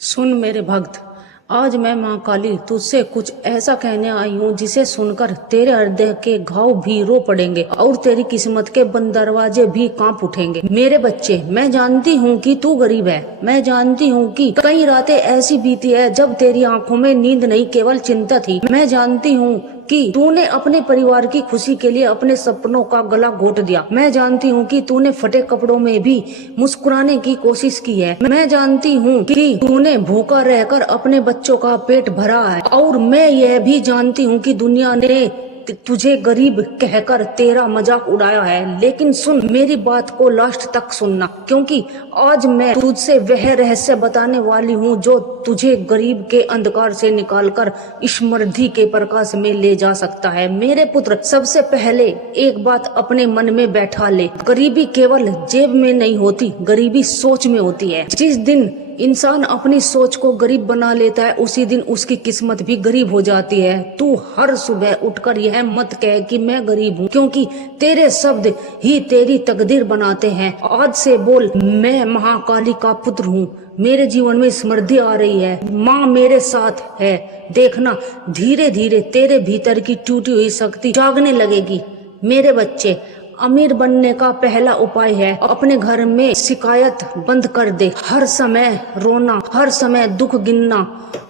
सुन मेरे भक्त, आज मैं माँ काली तुझसे कुछ ऐसा कहने आई हूँ जिसे सुनकर तेरे हृदय के घाव भी रो पड़ेंगे और तेरी किस्मत के बंद दरवाजे भी कांप उठेंगे। मेरे बच्चे, मैं जानती हूँ कि तू गरीब है। मैं जानती हूँ कि कई रातें ऐसी बीती है जब तेरी आंखों में नींद नहीं केवल चिंता थी। मैं जानती हूँ कि तूने अपने परिवार की खुशी के लिए अपने सपनों का गला घोट दिया। मैं जानती हूँ कि तूने फटे कपड़ों में भी मुस्कुराने की कोशिश की है। मैं जानती हूँ कि तूने भूखा रहकर अपने बच्चों का पेट भरा है, और मैं यह भी जानती हूँ कि दुनिया ने तुझे गरीब कहकर तेरा मजाक उड़ाया है। लेकिन सुन, मेरी बात को लास्ट तक सुनना, क्योंकि आज मैं तुझसे वह रहस्य बताने वाली हूँ जो तुझे गरीब के अंधकार से निकालकर समृद्धि के प्रकाश में ले जा सकता है। मेरे पुत्र, सबसे पहले एक बात अपने मन में बैठा ले। गरीबी केवल जेब में नहीं होती, गरीबी सोच में होती है। जिस दिन इंसान अपनी सोच को गरीब बना लेता है, उसी दिन उसकी किस्मत भी गरीब हो जाती है। तू हर सुबह उठकर यह मत कह कि मैं गरीब हूँ, क्योंकि तेरे शब्द ही तेरी तकदीर बनाते हैं। आज से बोल, मैं महाकाली का पुत्र हूँ, मेरे जीवन में समृद्धि आ रही है, माँ मेरे साथ है। देखना, धीरे धीरे तेरे भीतर की टूटी हुई शक्ति जागने लगेगी। मेरे बच्चे, अमीर बनने का पहला उपाय है अपने घर में शिकायत बंद कर दे। हर समय रोना, हर समय दुख गिनना,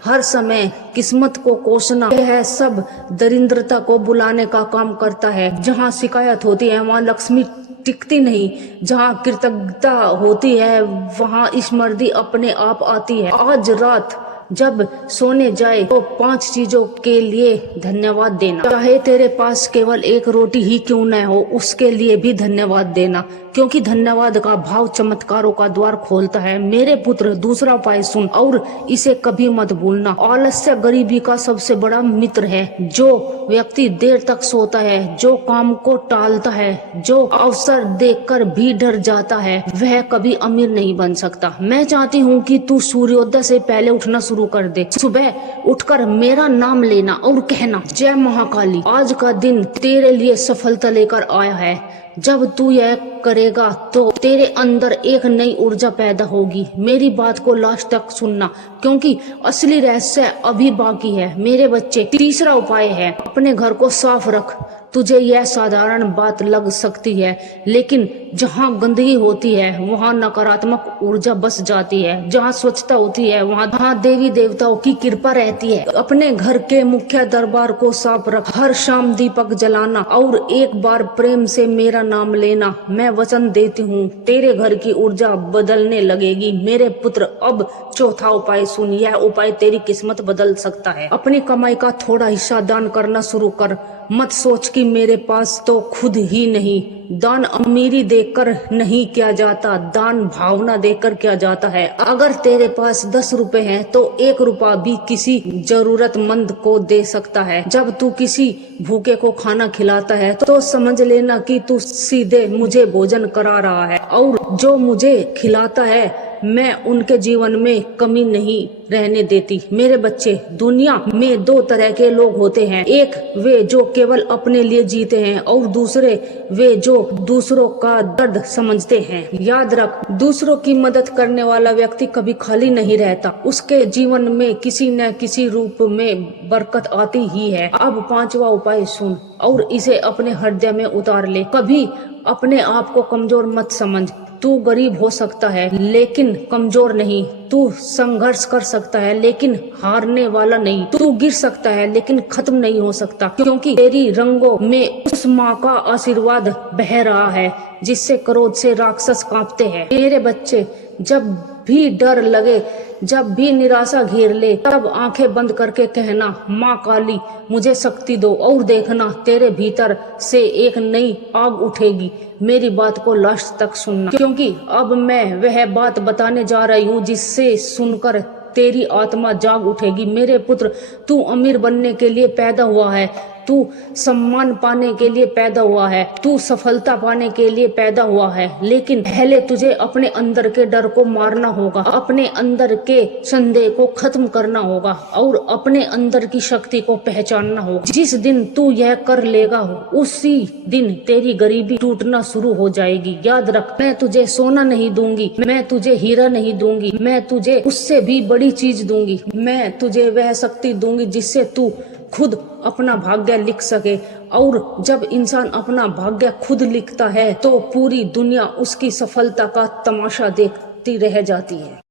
हर समय किस्मत को कोसना, यह सब दरिद्रता को बुलाने का काम करता है। जहाँ शिकायत होती है वहाँ लक्ष्मी टिकती नहीं, जहाँ कृतज्ञता होती है वहाँ समृद्धि अपने आप आती है। आज रात जब सोने जाए तो 5 चीजों के लिए धन्यवाद देना। चाहे तेरे पास केवल एक रोटी ही क्यों न हो, उसके लिए भी धन्यवाद देना, क्योंकि धन्यवाद का भाव चमत्कारों का द्वार खोलता है। मेरे पुत्र, दूसरा उपाय सुन और इसे कभी मत भूलना। आलस्य गरीबी का सबसे बड़ा मित्र है। जो व्यक्ति देर तक सोता है, जो काम को टालता है, जो अवसर देखकर भी डर जाता है, वह कभी अमीर नहीं बन सकता। मैं चाहती हूँ कि तू सूर्योदय से पहले उठना शुरू कर दे। सुबह उठकर मेरा नाम लेना और कहना, जय महाकाली, आज का दिन तेरे लिए सफलता लेकर आया है। जब तू यह करेगा तो तेरे अंदर एक नई ऊर्जा पैदा होगी। मेरी बात को लास्ट तक सुनना, क्योंकि असली रहस्य अभी बाकी है। मेरे बच्चे, तीसरा उपाय है, अपने घर को साफ रख। तुझे यह साधारण बात लग सकती है, लेकिन जहाँ गंदगी होती है वहाँ नकारात्मक ऊर्जा बस जाती है। जहाँ स्वच्छता होती है वहाँ देवी देवताओं की कृपा रहती है। अपने घर के मुख्य दरबार को साफ रख, हर शाम दीपक जलाना और एक बार प्रेम से मेरा नाम लेना। मैं वचन देती हूँ, तेरे घर की ऊर्जा बदलने लगेगी। मेरे पुत्र, अब चौथा उपाय सुन। यह उपाय तेरी किस्मत बदल सकता है। अपनी कमाई का थोड़ा हिस्सा दान करना शुरू कर। मत सोच कि मेरे पास तो खुद ही नहीं। दान अमीरी देखकर नहीं किया जाता, दान भावना देखकर किया जाता है। अगर तेरे पास 10 रुपए हैं तो 1 रुपया भी किसी जरूरतमंद को दे सकता है। जब तू किसी भूखे को खाना खिलाता है तो समझ लेना कि तू सीधे मुझे भोजन करा रहा है, और जो मुझे खिलाता है मैं उनके जीवन में कमी नहीं रहने देती। मेरे बच्चे, दुनिया में 2 तरह के लोग होते हैं। एक वे जो केवल अपने लिए जीते हैं, और दूसरे वे जो दूसरों का दर्द समझते हैं। याद रख, दूसरों की मदद करने वाला व्यक्ति कभी खाली नहीं रहता। उसके जीवन में किसी न किसी रूप में बरकत आती ही है। अब 5वां उपाय सुन और इसे अपने हृदय में उतार ले। कभी अपने आप को कमजोर मत समझ। तू गरीब हो सकता है लेकिन कमजोर नहीं। तू संघर्ष कर सकता है लेकिन हारने वाला नहीं। तू गिर सकता है लेकिन खत्म नहीं हो सकता, क्योंकि तेरी रंगों में उस माँ का आशीर्वाद बह रहा है जिससे क्रोध से राक्षस कांपते हैं। मेरे बच्चे, जब भी डर लगे, जब भी निराशा घेर ले, तब आंखें बंद करके कहना, माँ काली मुझे शक्ति दो, और देखना तेरे भीतर से एक नई आग उठेगी। मेरी बात को लास्ट तक सुनना, क्योंकि अब मैं वह बात बताने जा रही हूँ जिससे सुनकर तेरी आत्मा जाग उठेगी। मेरे पुत्र, तू अमीर बनने के लिए पैदा हुआ है। तू सम्मान पाने के लिए पैदा हुआ है, तू सफलता पाने के लिए पैदा हुआ है, लेकिन पहले तुझे अपने अंदर के डर को मारना होगा, अपने अंदर के संदेह को खत्म करना होगा और अपने अंदर की शक्ति को पहचानना होगा। जिस दिन तू यह कर लेगा उसी दिन तेरी गरीबी टूटना शुरू हो जाएगी। याद रख, मैं तुझे सोना नहीं दूंगी, मैं तुझे हीरा नहीं दूंगी, मैं तुझे उससे भी बड़ी चीज दूंगी। मैं तुझे वह शक्ति दूंगी जिससे तू खुद अपना भाग्य लिख सके। और जब इंसान अपना भाग्य खुद लिखता है तो पूरी दुनिया उसकी सफलता का तमाशा देखती रह जाती है।